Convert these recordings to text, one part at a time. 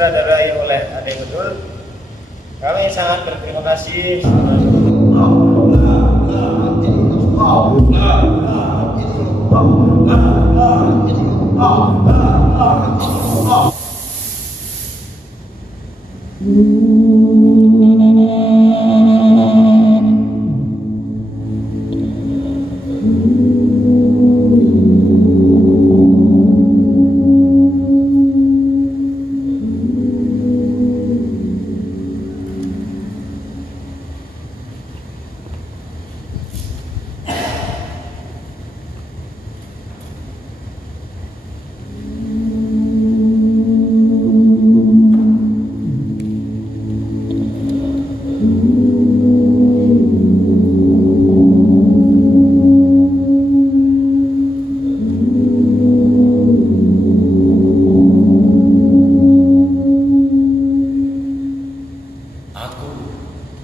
disutradarai oleh Ade Bedul. Kami sangat berterima kasih.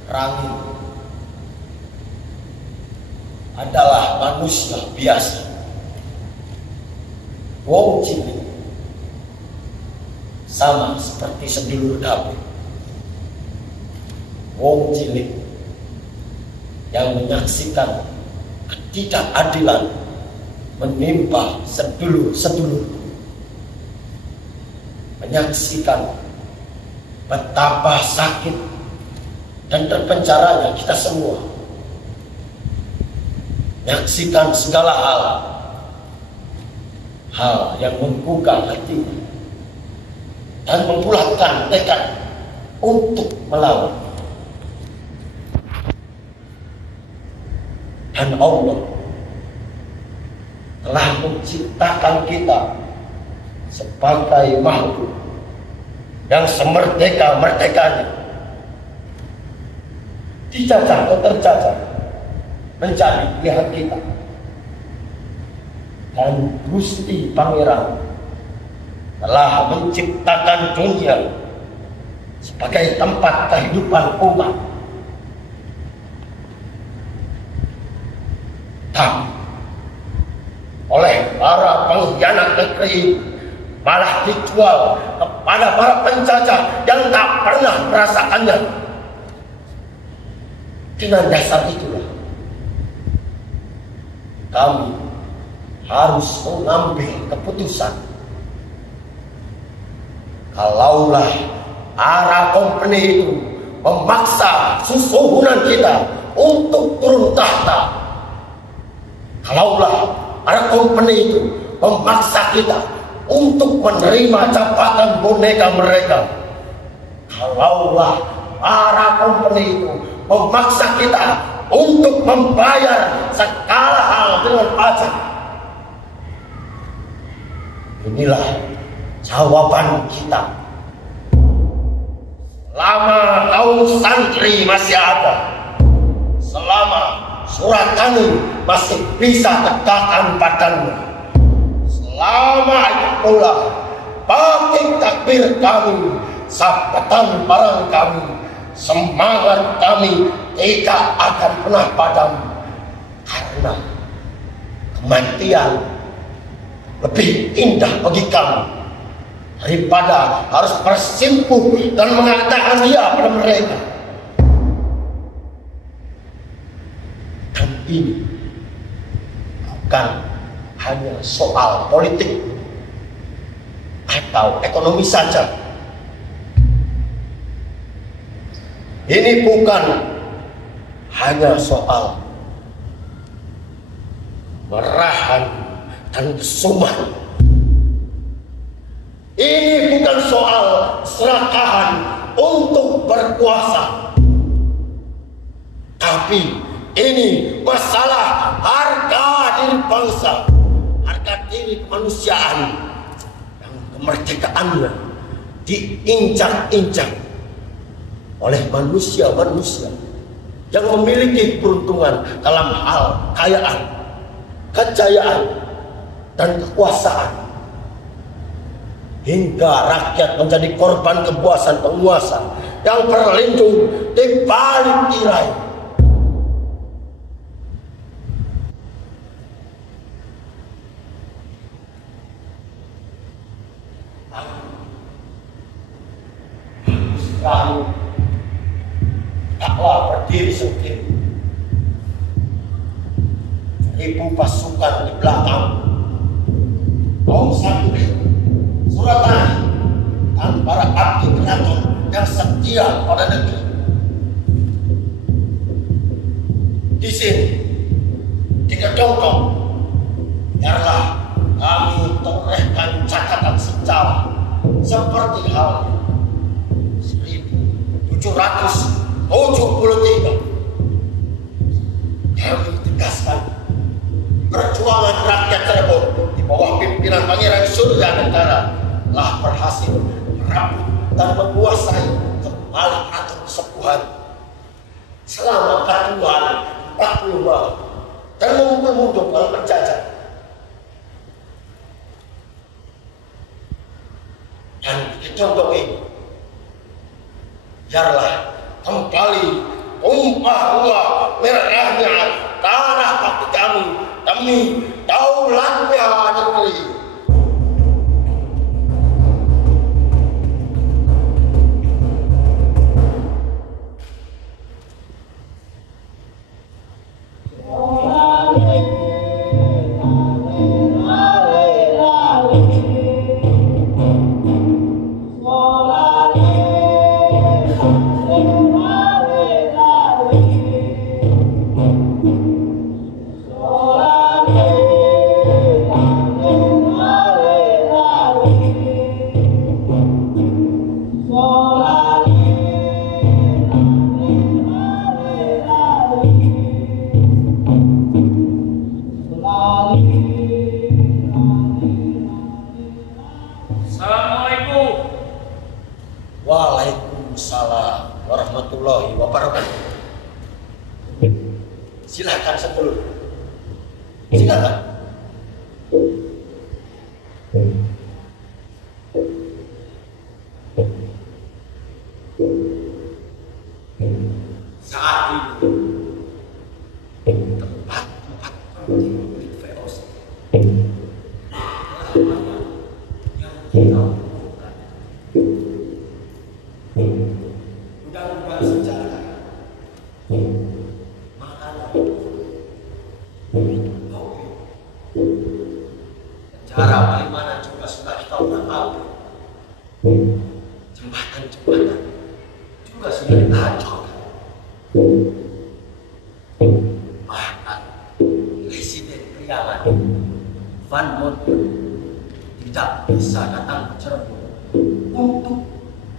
Rangi adalah manusia biasa, wong cilik, sama seperti sedulur kami. Wong cilik yang menyaksikan ketidakadilan menimpa sedulur-sedulur, menyaksikan betapa sakit dan terpencaranya kita semua, menyaksikan segala hal yang menggugah hati dan membulatkan tekad untuk melawan. Dan Allah telah menciptakan kita sebagai makhluk yang semerdeka-merdekanya, dijajah atau terjajah menjadi pilihan kita. Dan Gusti Pangeran telah menciptakan dunia sebagai tempat kehidupan umat. Tapi oleh para pengkhianat negeri malah dijual kepada para penjajah yang tak pernah merasakannya. Dengan dasar itulah kami harus mengambil keputusan. Kalaulah para company itu memaksa susuhunan kita untuk turun tahta, kalaulah para company itu memaksa kita untuk menerima jabatan boneka mereka, kalaulah para company itu memaksa kita untuk membayar segala hal dengan pajak, inilah jawaban kita. Selama kaum santri masih ada, selama surat kami masih bisa tegakkan padanya, selama itu pula bagi takbir kami, sabatan barang kami, semangat kami tidak akan pernah padam. Karena kematian lebih indah bagi kami daripada harus bersimpuh dan mengatakan ya pada mereka. Dan ini bukan hanya soal politik atau ekonomi saja. Ini bukan hanya soal merahan dan kesumahan. Ini bukan soal serakahan untuk berkuasa. Tapi ini masalah harga diri bangsa, harga diri kemanusiaan yang kemerdekaannya diinjak-injak oleh manusia-manusia yang memiliki keberuntungan dalam hal kekayaan, kejayaan, dan kekuasaan, hingga rakyat menjadi korban kepuasan penguasa yang berlindung di balik tirai. kamu taklah berdiri sendiri. 1000 pasukan di belakang. Kaum satu Suratani dan para abdi keraton yang setia pada negeri. Di sini, di Kedongkong, biarlah kami torehkan catatan sejarah seperti hal 1773. Kami tegaskan perjuangan rakyat Cirebon di bawah pimpinan Pangeran Surya Negara telah berhasil merebut dan menguasai kembali keraton Kesepuhan selama 40 tahun dan memukul mundur para penjajah. Dan di contoh ini, biarlah kembali tumpah ruah merahnya tanah bakti kami demi daulatnya negeri. Waalaikumsalam warahmatullahi wabarakatuh. Silakan sedulur. Silakan. Saat ini tempat-tempat penting di VOC yang kita butuhkan. Undang-undang sejarah, makanan, sejarah bagaimana juga sudah kita ulang-ulang. Jembatan-jembatan juga sudah kita hancurkan. Bahkan Presiden Priangan Van Monten tidak bisa datang ke Cirebon untuk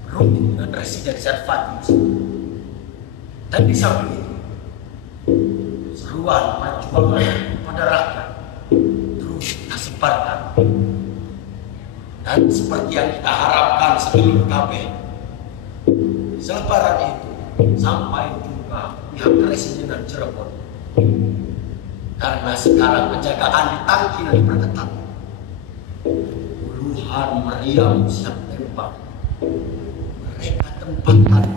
berunding dengan Presiden Servati. Dan di samping itu, seruan perjuangan pada rakyat terus kita sebarkan. Dan seperti yang kita harapkan sebelum KB, selebaran itu sampai juga pihak Presidenan Cirebon. Karena sekarang penjagaan di tangki diperketat. Puluhan meriam siap tembak. Mereka tempatkan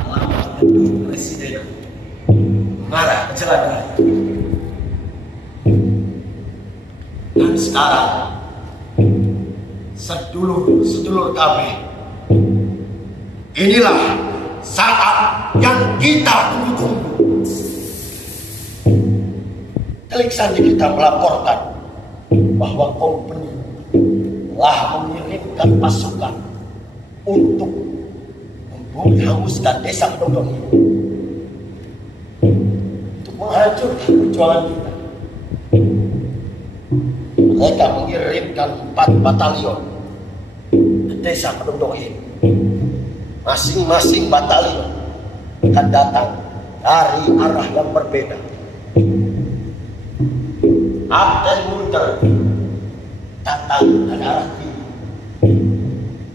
alamat gedung Presiden mengarah ke jalan raya. Dan sekarang sedulur kami, inilah saat yang kita tunggu-tunggu. Telik sandi kita melaporkan bahwa kompeni telah mengirimkan pasukan untuk menghanguskan desa Kedongkong ini, untuk menghancurkan perjuangan kita. Mereka mengirimkan 4 batalion ke desa Kedongkong ini. Masing-masing batalion akan datang dari arah yang berbeda. Kapten Munter datang dari arah kiri,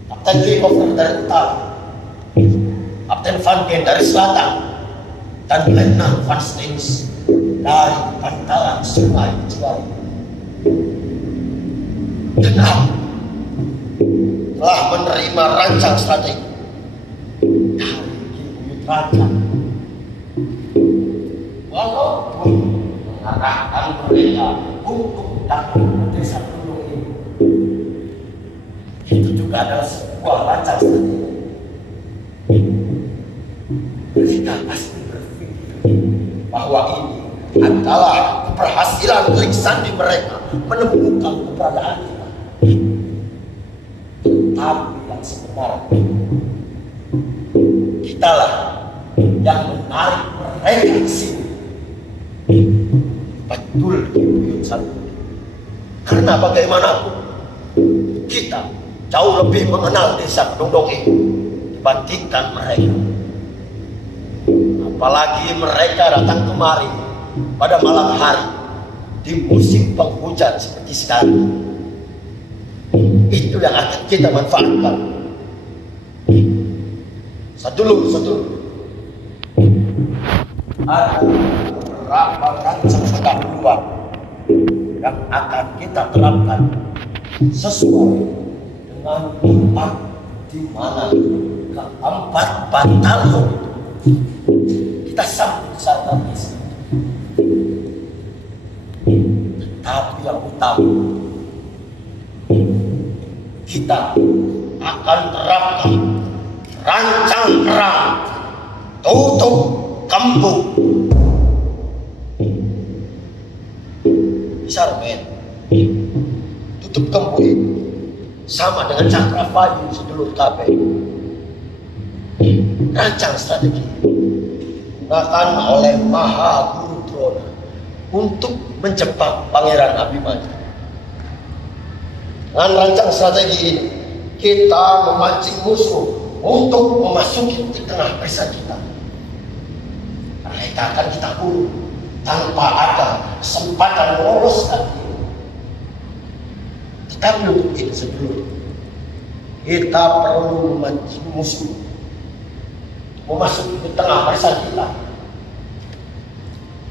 Kapten Lihofer dari utara, Kapten Van Den dari selatan, dan Letnan Van Steens dari bantaran sungai Ciwari. Dan aku telah menerima rancang strategi dari Buyut Raja. Walaupun mengarahkan mereka untuk datang ke desa Kedongkong ini, itu juga adalah sebuah rancang strategi. bahwa ini adalah keberhasilan Telik Sandi mereka menemukan keberadaan kita. Tapi yang sebenarnya kitalah yang menarik mereka ke sini. Betul Buyut Salbudi. Karena bagaimanapun kita jauh lebih mengenal desa Kedondong ini dibandingkan mereka. Apalagi mereka datang kemari pada malam hari di musim penghujan seperti sekarang. Itu yang akan kita manfaatkan. Sedulur-sedulur, ada beberapa rancang pengetahuan yang akan kita terapkan sesuai dengan tempat di mana keempat batalion kita sambut serta misi. Tapi yang utama, kita akan terapkan rancang perang tutup kampung. Sarmen, tutup kampung itu sama dengan Cakravayu sedulur KB. Rancang strategi digunakan oleh Maha Guru Drona untuk menjebak Pangeran Abimanyu. Dengan rancang strategi ini, kita memancing musuh untuk memasuki di tengah desa kita. Mereka akan kita bunuh tanpa ada kesempatan meloloskan diri. Tetapi untuk itu sebelum kita perlu memancing musuh memasuki di tengah desa kita.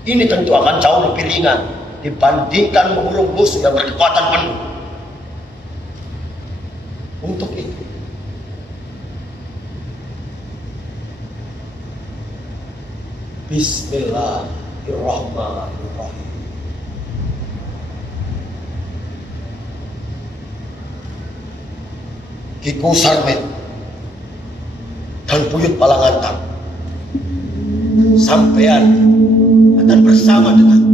Ini tentu akan jauh lebih ringan dibandingkan mengurung musuh yang berkekuatan penuh. Untuk itu, Bismillahirrahmanirrahim. Kiku Sarmen dan Buyut Palangantang, sampean akan bersama dengan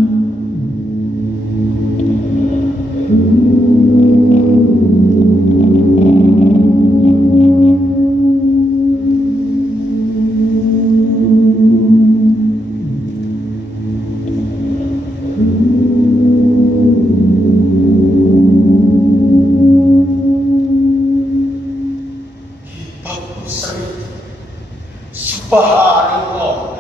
Subhanallah.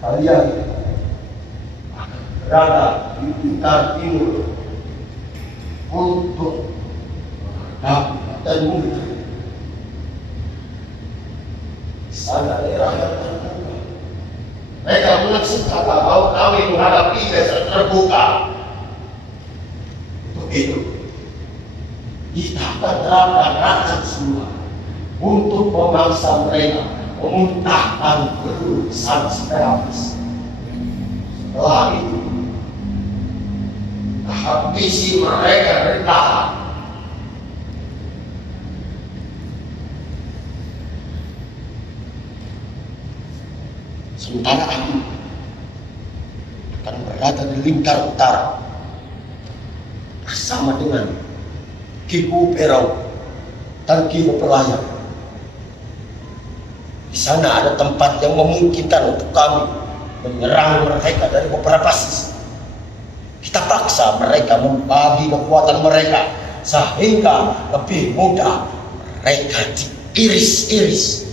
Kalian berada di Blitar Timur untuk menghadapi dan mungkin di sana daerah yang terbuka. Mereka menyaksikan bahwa kami menghadapi desa terbuka. Untuk itu kita akan terapkan rancang semua untuk memaksa mereka memuntahkan berurusan sampai habis. Setelah itu, habisi mereka dari tahan. Sementara aku akan berada di lingkar utara bersama dengan Kiku Perau dan Kiku Pelayang. Di sana ada tempat yang memungkinkan untuk kami menyerang mereka dari beberapa sisi. Kita paksa mereka membagi kekuatan mereka sehingga lebih mudah mereka diiris-iris.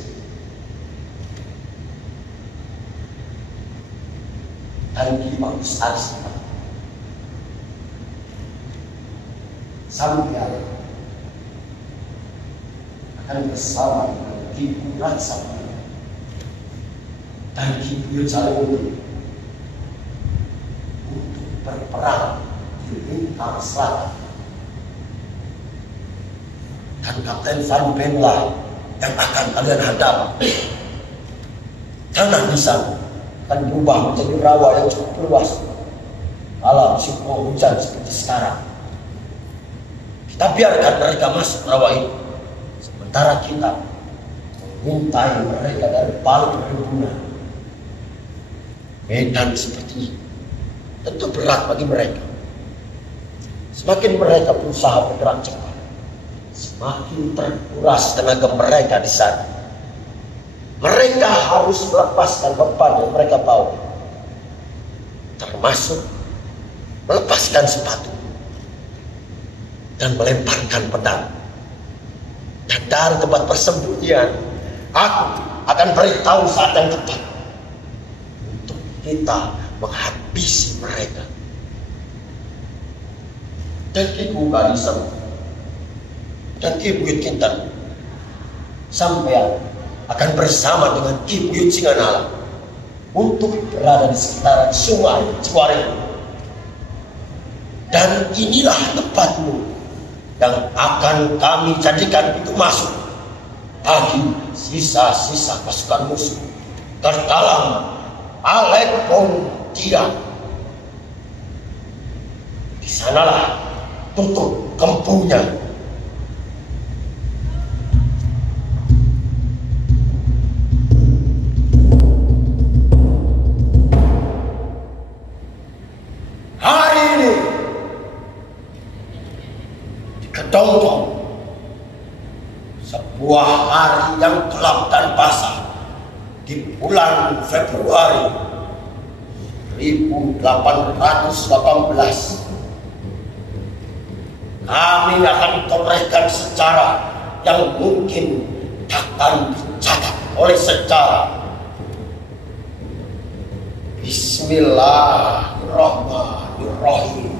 Dan Ki Bagus Arsita sampai akan bersama dengan Ki Buran Sabda dan Ki Buyut Salbudi untuk berperang di lingkar selatan. Dan Kapten Van Benlah yang akan kalian hadapi. Tanah di sana akan berubah menjadi rawa yang cukup luas dalam musim hujan seperti sekarang. Kita biarkan mereka masuk rawa ini, sementara kita mengintai mereka dari balik perkebunan. Medan seperti itu tentu berat bagi mereka. Semakin mereka berusaha bergerak cepat, semakin terkuras tenaga mereka di sana. Mereka harus melepaskan beban yang mereka bawa, termasuk melepaskan sepatu dan melemparkan pedang. Dan dari tempat persembunyian, aku akan beritahu saat yang tepat untuk kita menghabisi mereka. Dan Ibu Kalisem dan Ibu Yud Kinten, sampean akan bersama dengan Ibu Yud Singanala untuk berada di sekitaran sungai Ciwaring. Dan inilah tempatmu yang akan kami jadikan pintu masuk bagi sisa-sisa pasukan musuh ke dalam Alepontia. Di sanalah tutup kempunya. Hari ini di Kedongkong, sebuah hari yang gelap dan basah di bulan Februari 1818, kami akan torehkan secara yang mungkin akan dicatat oleh sejarah. Bismillahirrahmanirrahim.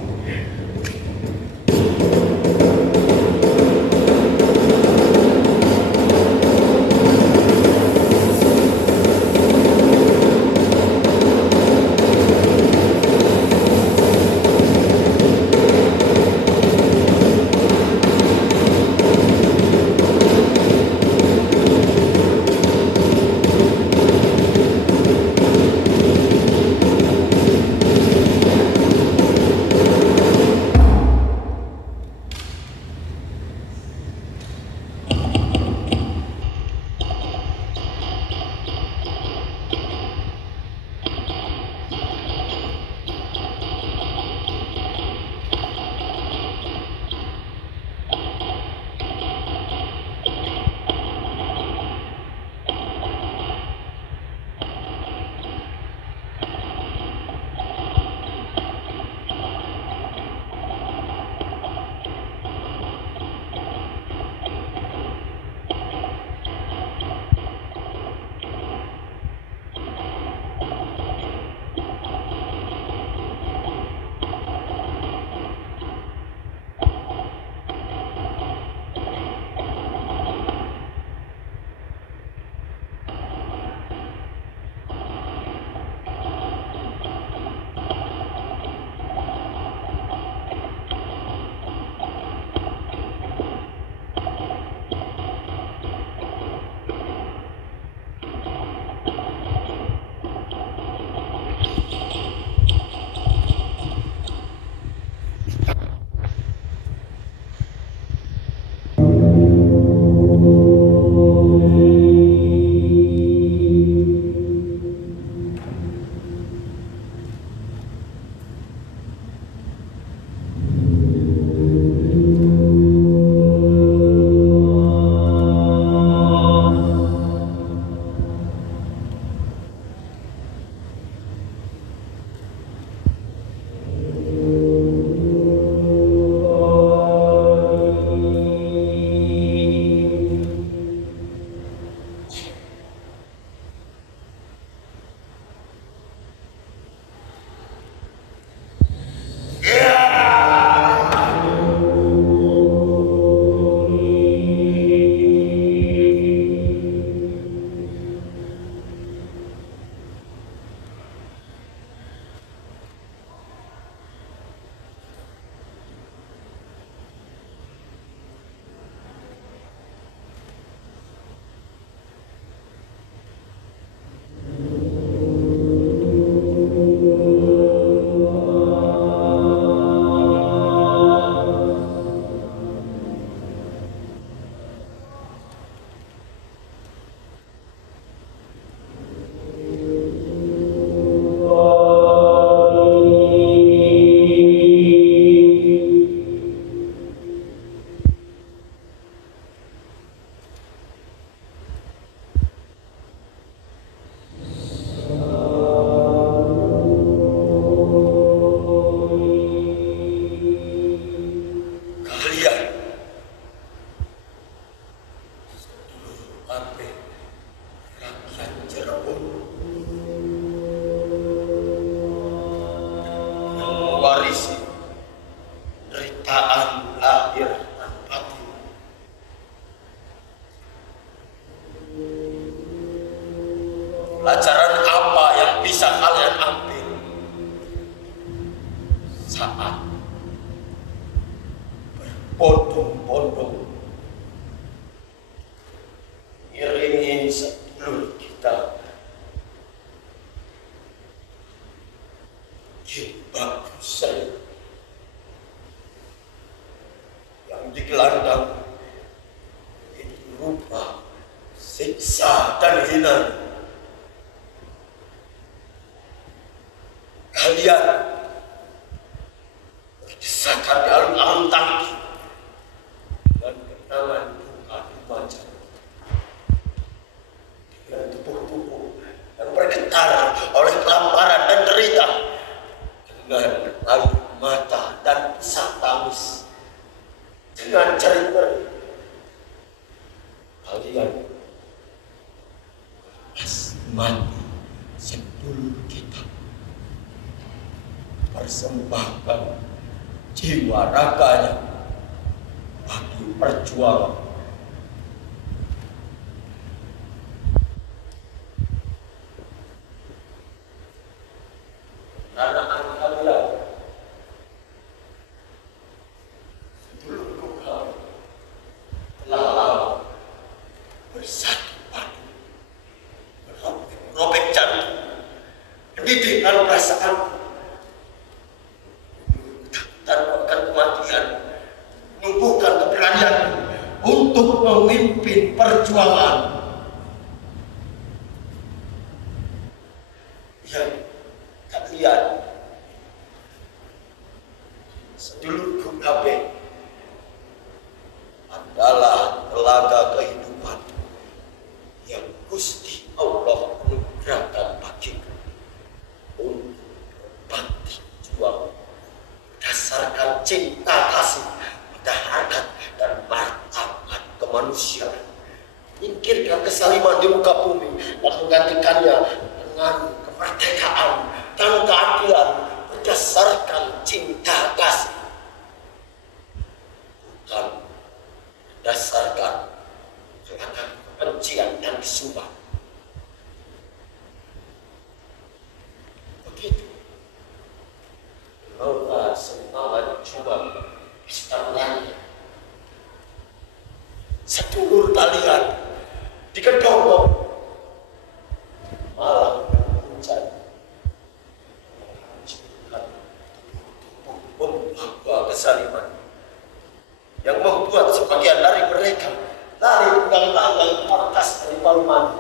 penciptaan lahir dan batin. Pelajaran apa yang bisa kalian ambil saat berbondong-bondong iringi sedulur kita Bagusan yang digelandang itu rupa siksa dan hina. Kalian berdesakan di alun-alun tangki dan kenangan duka di wajah dengan tubuh-tubuh yang bergetar oleh kelaparan dan derita, dengan air mata dan isak tangis, dengan cerita kalian mati sedulur kita, persembahkan jiwa raganya bagi perjuangan. Anak-anak kalian, sedulurku kami, telah lama bersatu padu, merobek jantung, mendidik dan perasaan, ketakutan akan kematian, menumbuhkan keberanian untuk memimpin perjuangan. Kalian sedulurku kabeh adalah telaga kehidupan yang Gusti Allah anugerahkan bagiku untuk berbakti juang berdasarkan cinta kasih pada harkat dan martabat kemanusiaan, menyingkirkan kesaliman di muka bumi dan menggantikannya dengan kemerdekaan dan keadilan berdasarkan cinta kasih, bukan berdasarkan kebencian dan kesumat. Begitu semoga semangat juang istana sedulur kalian di Kedongo malah hujan membawa kesaliman yang membuat sebagian dari mereka lari tunggang-tanggang markas dari Paluman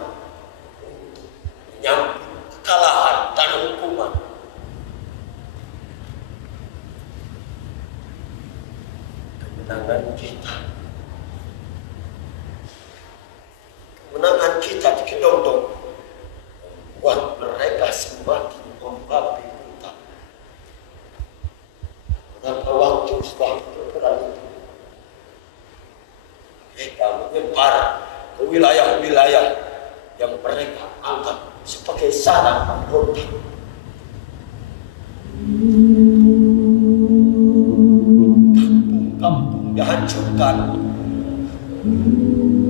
untuk menyambut kekalahan dan hukuman. Kemenangan kita di Kedondong membuat mereka semakin membabi buta. Beberapa waktu setelah pertempuran itu, mereka menyebar ke wilayah-wilayah yang mereka anggap sebagai sarang pemberontak. Kampung-kampung dihancurkan,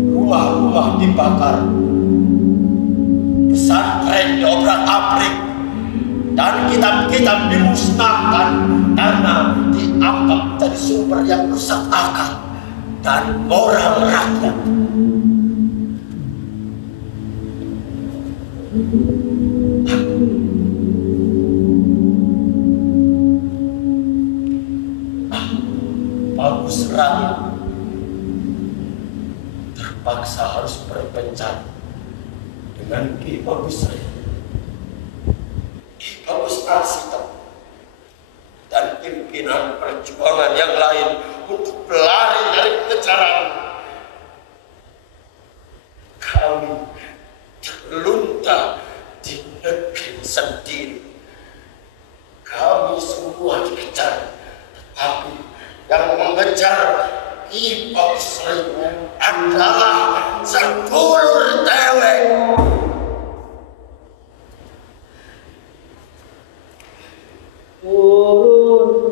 rumah-rumah dibakar, pesantren diobrak-abrik, dan kitab-kitab dimusnahkan karena dianggap jadi sumber yang rusak akal dan moral rakyat. Bagus Rakyat terpaksa harus berpencar dengan Ki Bagus Rakyat, Ki Bagus Arsita, dan pimpinan perjuangan yang lain untuk berlari dari pengejaran. Kami terlunta di negeri sendiri. Kami semua dikejar, tetapi yang mengejar Ki Bagus Rakyat adalah sedulur Tewek. Turunkan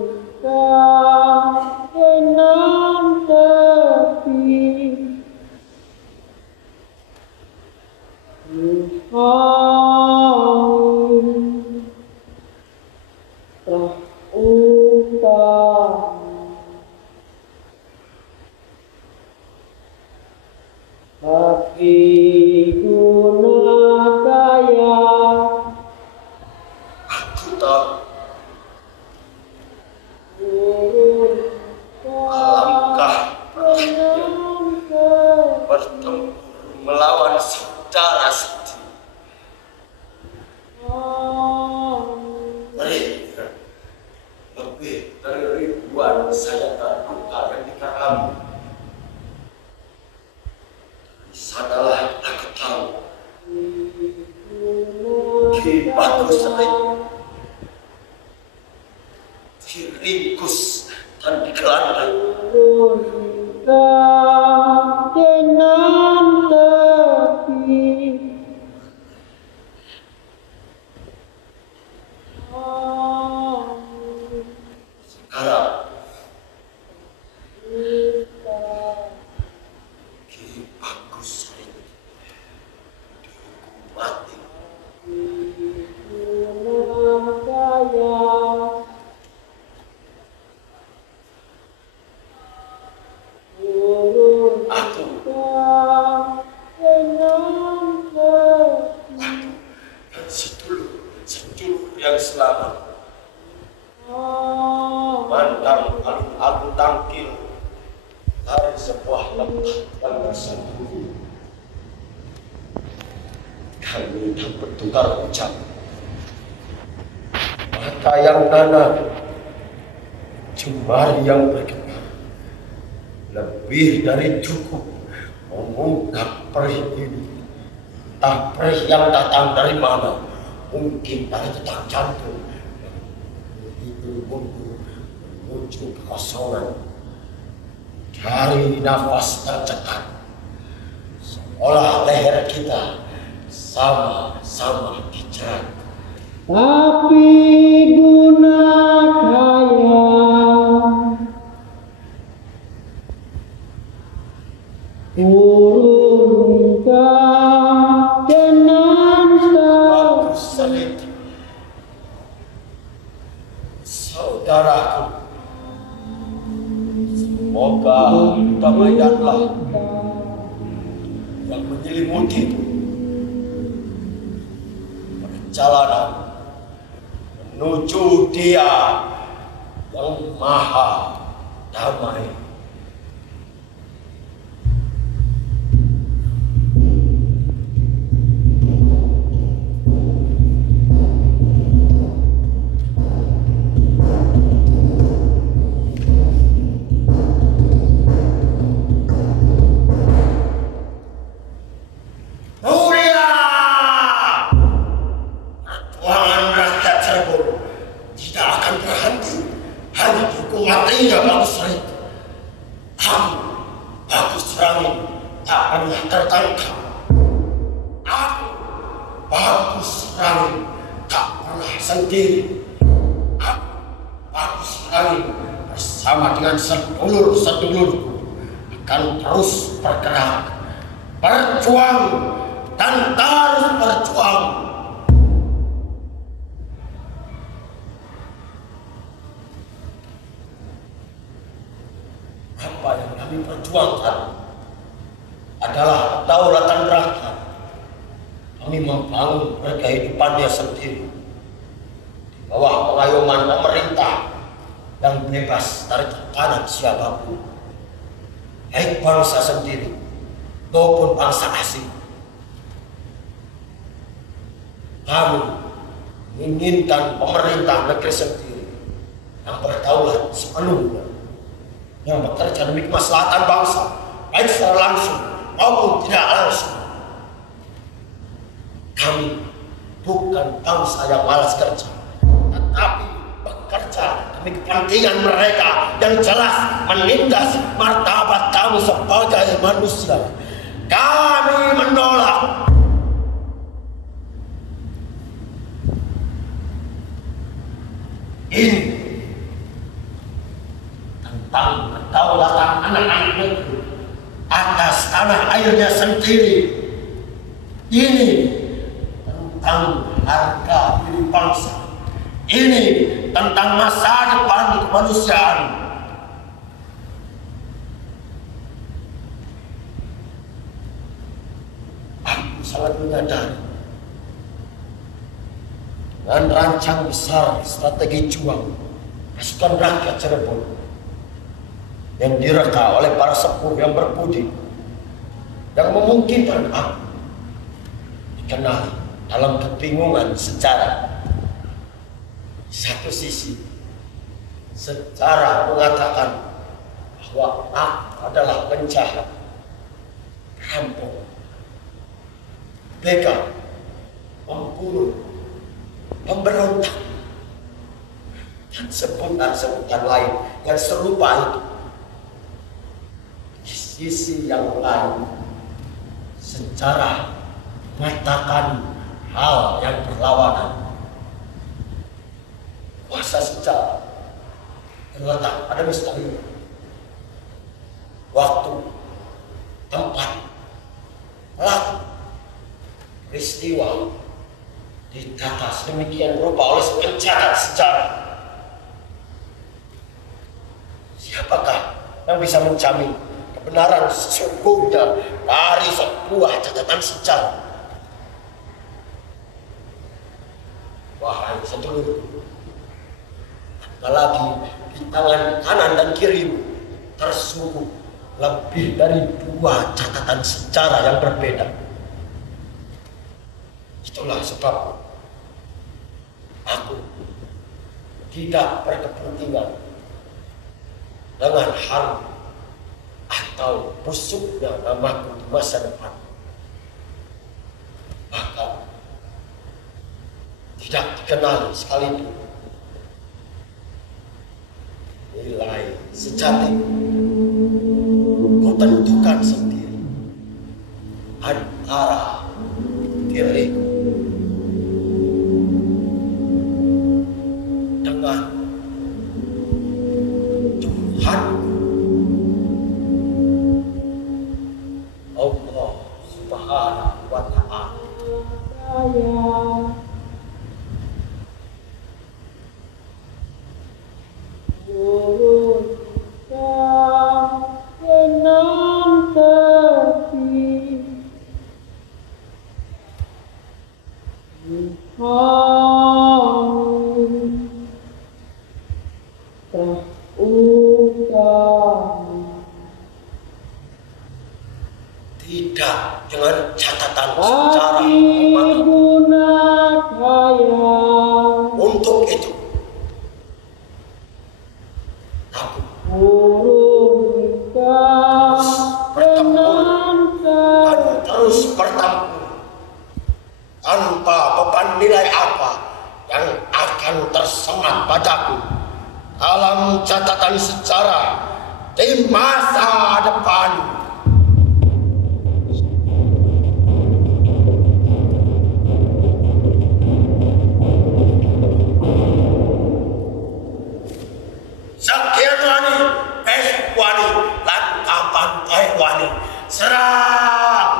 ribuan sayatan luka yang dikarami. Sanalah aku tahu Ki Bagus diringkus dan digelandang dengan tepi. Sekarang Ki Bagus dihukum mati. Sedulur yang selamat mandang alun-alun tangkil dari sebuah tempat yang tersembunyi. Kami tak bertukar ucap. Mata yang nana, jemari yang bergetar, lebih dari cukup mengungkap perih ini. Entah perih yang datang dari mana, mungkin dari detak jantung itu menuju kekosongan. Dari nafas tercekat, seolah leher kita sama-sama dijerat. Tapi guna kaya urungkan dengan Bagus Salib, saudaraku, semoga damaianlah yang menyelimuti perjalanan menuju Dia yang Maha Damai. Matinya Bagus Rangit, kamu Bagus Rangit tak pernah tertangkap. Aku Bagus Rangit tak pernah sendiri. Aku Bagus Rangit bersama dengan sedulur-sedulurku akan terus bergerak, berjuang dan terus berjuang. Apa yang kami perjuangkan adalah kedaulatan rakyat. Kami membangun kehidupannya sendiri di bawah pengayoman pemerintah yang bebas dari tekanan siapapun, baik bangsa sendiri maupun bangsa asing. Kami menginginkan pemerintah negeri sendiri yang berdaulat sepenuhnya, yang bekerja demi kemaslahatan bangsa, baik secara langsung maupun tidak langsung. Kami bukan bangsa yang malas kerja, tetapi bekerja demi kepentingan mereka yang jelas menindas martabat kami sebagai manusia. Kami menolak ini tentang kedaulatan anak-anak negeri atas tanah airnya sendiri. Ini tentang harga diri bangsa. Ini tentang masa depan kemanusiaan. Aku sangat menyadari dengan rancang besar strategi juang pasukan rakyat Cirebon yang direka oleh para sepuh yang berbudi, yang memungkinkan aku dikenal dalam kebingungan sejarah. Di satu sisi, Sejarah mengatakan bahwa aku adalah penjahat, perampok, begal, pembunuh, pemberontak, dan sebutan-sebutan lain yang serupa itu. Di sisi yang lain, sejarah mengatakan hal yang berlawanan. Kuasa sejarah terletak pada misteri, waktu, tempat, pelaku, peristiwa ditata sedemikian rupa oleh pencatat sejarah. Siapakah yang bisa menjamin kebenaran sesungguhnya dari sebuah catatan sejarah? Wahai sedulurku, apalagi di tangan kanan dan kirimu tersungguh lebih dari 2 catatan sejarah yang berbeda. Itulah sebab aku tidak berkepentingan dengan hal atau busuknya namaku di masa depan. Bahkan tidak dikenali sekalipun. Nilai sejati ku tentukan sendiri antara diriku dengan Tuhanku, Allah Subhanahu wa Ta'ala. Tidak dengan catatan sejarah untuk itu aku terus bertempur tanpa beban nilai apa yang akan tersemat padaku dalam catatan sejarah di masa depan. Sekian wani, besok wani, lan kapan baik wani, serang.